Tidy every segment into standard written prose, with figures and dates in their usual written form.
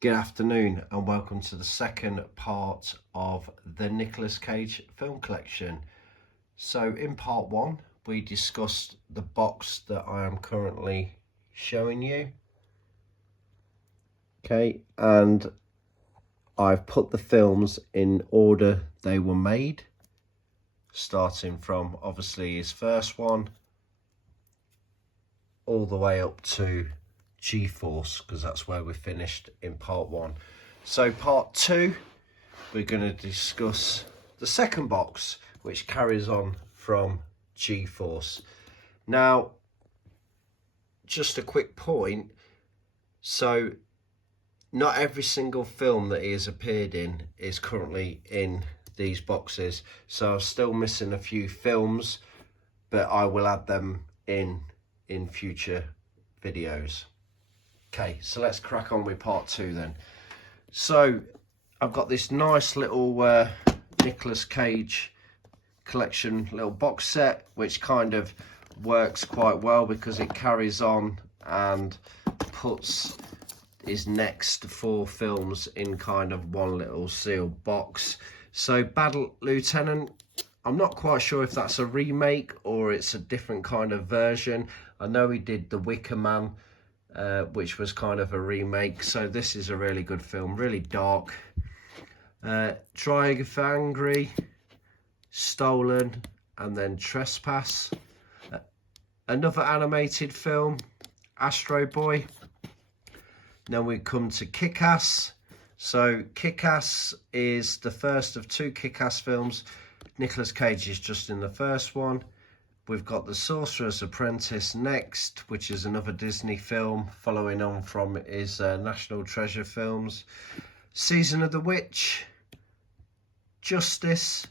Good afternoon and welcome to the second part of the Nicolas Cage film collection. So in part one we discussed the box that I am currently showing you. Okay, and I've put the films in order they were made, starting from obviously his first one all the way up to G-Force, because that's where we finished in part one. So part two, we're going to discuss the second box, which carries on from G-Force. Now, just a quick point. So not every single film that he has appeared in is currently in these boxes. So I'm still missing a few films, but I will add them in future videos. Okay, so let's crack on with part two then. So I've got this nice little Nicolas Cage collection little box set, which kind of works quite well because it carries on and puts his next four films in kind of one little sealed box. So Bad Lieutenant, I'm not quite sure if that's a remake or it's a different kind of version. I know he did The Wicker Man, which was kind of a remake. So this is a really good film, really dark. Try If Angry, Stolen, and then Trespass. Another animated film, Astro Boy. Then we come to Kick-Ass. So Kick-Ass is the first of two Kick-Ass films. Nicolas Cage is just in the first one. We've got The Sorcerer's Apprentice next, which is another Disney film following on from his National Treasure films. Season of the Witch, Justice,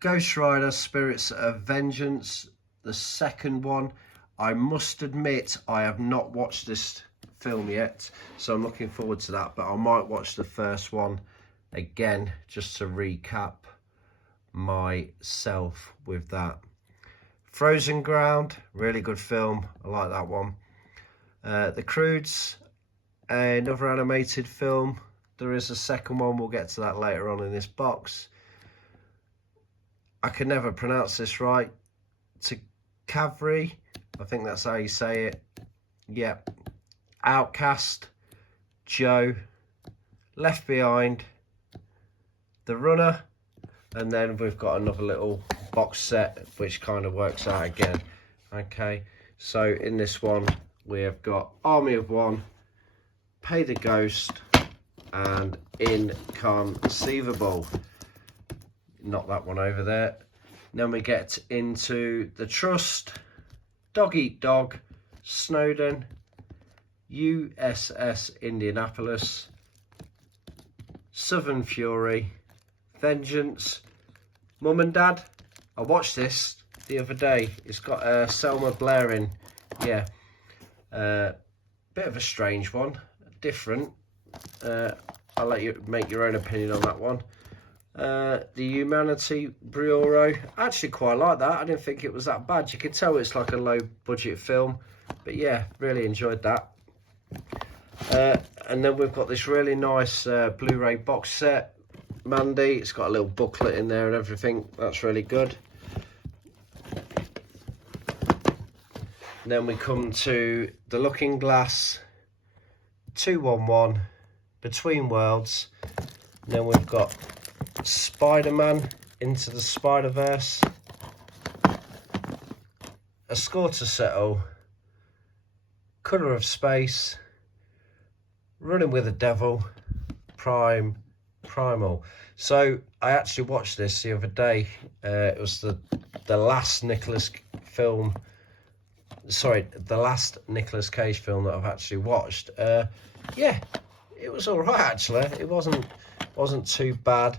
Ghost Rider Spirits of Vengeance, the second one. I must admit I have not watched this film yet, so I'm looking forward to that, but I might watch the first one again just to recap myself with that. Frozen Ground, really good film, I like that one. The Croods, another animated film. There is a second one, we'll get to that later on in this box. I can never pronounce this right. Cavry, I think that's how you say it. Yep. Outcast, Joe, Left Behind, The Runner, and then we've got another little box set which kind of works out again. Okay, so in this one we have got Army of One, Pay the Ghost, and Inconceivable. Not that one over there. Then we get into The Trust, Dog Eat Dog, Snowden, USS Indianapolis, Southern Fury, Vengeance, Mum and Dad. I watched this the other day. It's got Selma Blair in. Yeah, bit of a strange one, different. I'll let you make your own opinion on that one. The Humanity Bureau, I actually quite like that. I didn't think it was that bad. You can tell it's like a low budget film, but yeah, really enjoyed that. And then we've got this really nice Blu-ray box set, Mandy. It's got a little booklet in there and everything. That's really good. And then we come to The Looking Glass, 211, Between Worlds. And then we've got Spider-Man Into the Spider-Verse, A Score to Settle, Colour of Space, Running with the Devil, Primal. So I actually watched this the other day. It was the last Nicolas film. Sorry, the last Nicolas Cage film that I've actually watched. Yeah, it was all right actually. It wasn't too bad.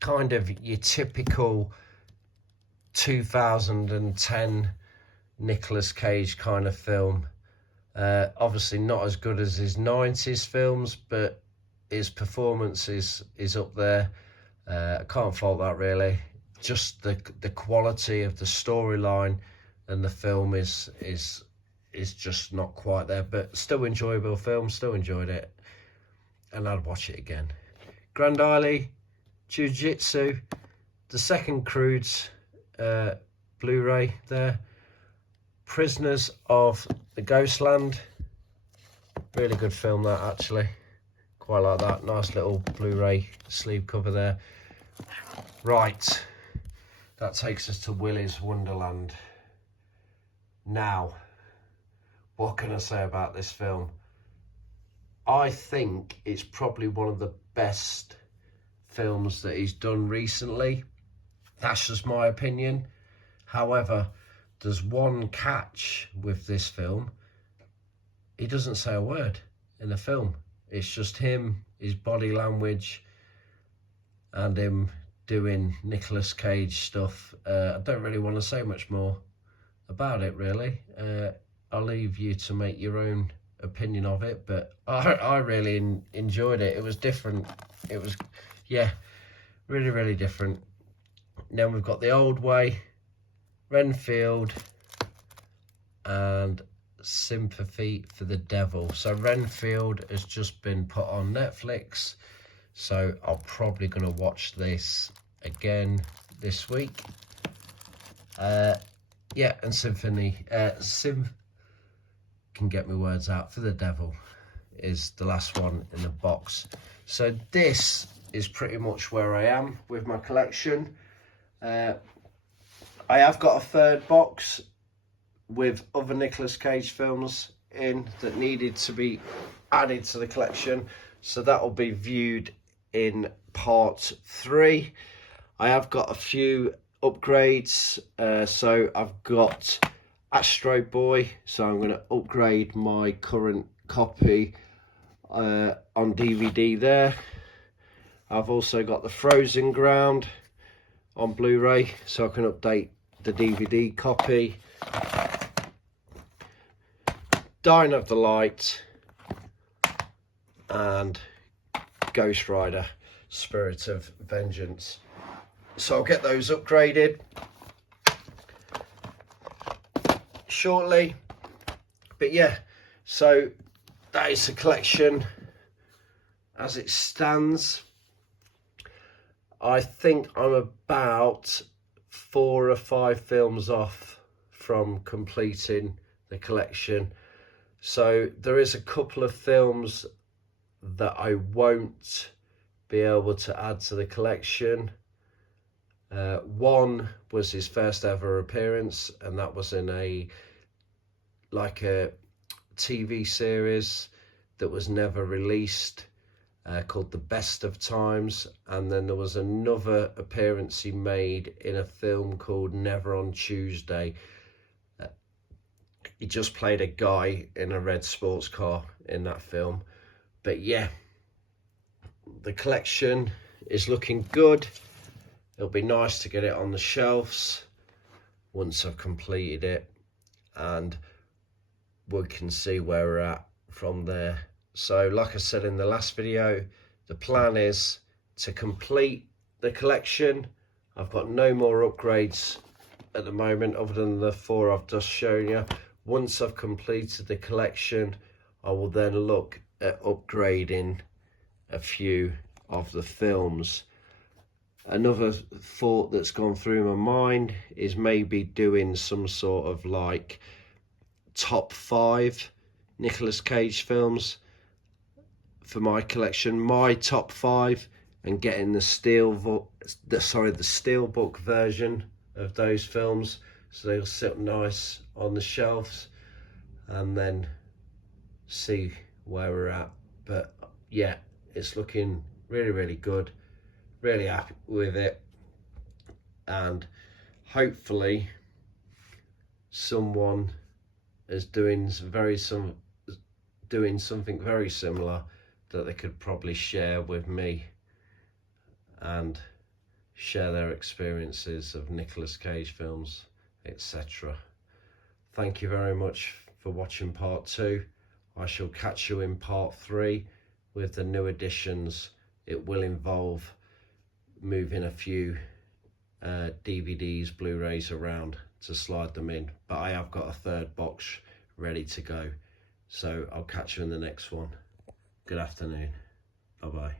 Kind of your typical 2010 Nicolas Cage kind of film. Obviously not as good as his 90s films, but his performance is up there. I can't fault that really. Just the quality of the storyline and the film is is just not quite there, but still enjoyable film, still enjoyed it, and I'd watch it again. Grand Isle, Jiu-Jitsu, the second Crudes Blu-ray there. Prisoners of the Ghostland, really good film that, actually. Quite like that, nice little Blu-ray sleeve cover there. Right, that takes us to Willy's Wonderland. Now, what can I say about this film? I think it's probably one of the best films that he's done recently. That's just my opinion. However, there's one catch with this film. He doesn't say a word in the film. It's just him, his body language, and him doing Nicolas Cage stuff. I don't really want to say much more about it, really. I'll leave you to make your own opinion of it, but I really enjoyed it. It was different. It was, yeah, really, really different. Then we've got The Old Way, Renfield, and Sympathy for the Devil. So Renfield has just been put on Netflix, so I'm probably going to watch this again this week. Yeah, and can get my words out, for the Devil is the last one in the box. So this is pretty much where I am with my collection. I have got a third box with other Nicolas Cage films in that needed to be added to the collection, so that will be viewed in part 3. I have got a few upgrades, so I've got Astro Boy, so I'm going to upgrade my current copy on DVD there. I've also got the Frozen Ground on Blu-ray, so I can update the DVD copy. Dying of the Light and Ghost Rider Spirit of Vengeance. So I'll get those upgraded shortly. But yeah, so that is the collection as it stands. I think I'm about 4 or 5 films off from completing the collection. So there is a couple of films that I won't be able to add to the collection. One was his first ever appearance, and that was in a TV series that was never released, called The Best of Times. And then there was another appearance he made in a film called Never on Tuesday. He just played a guy in a red sports car in that film. But yeah, the collection is looking good. It'll be nice to get it on the shelves once I've completed it, and we can see where we're at from there. So like I said in the last video, the plan is to complete the collection. I've got no more upgrades at the moment other than the 4 I've just shown you. Once I've completed the collection, I will then look at upgrading a few of the films. Another thought that's gone through my mind is maybe doing some sort of like top 5 Nicolas Cage films for my collection, my top 5, and getting the steelbook version of those films, so they'll sit nice on the shelves, and then see where we're at. But yeah, it's looking really, really good. Really happy with it, and hopefully someone is doing something very similar that they could probably share with me and share their experiences of Nicolas Cage films, etc. Thank you very much for watching part 2. I shall catch you in part 3 with the new additions. It will involve moving a few DVDs, Blu-rays around to slide them in, but I have got a third box ready to go. So I'll catch you in the next one. Good afternoon. Bye bye.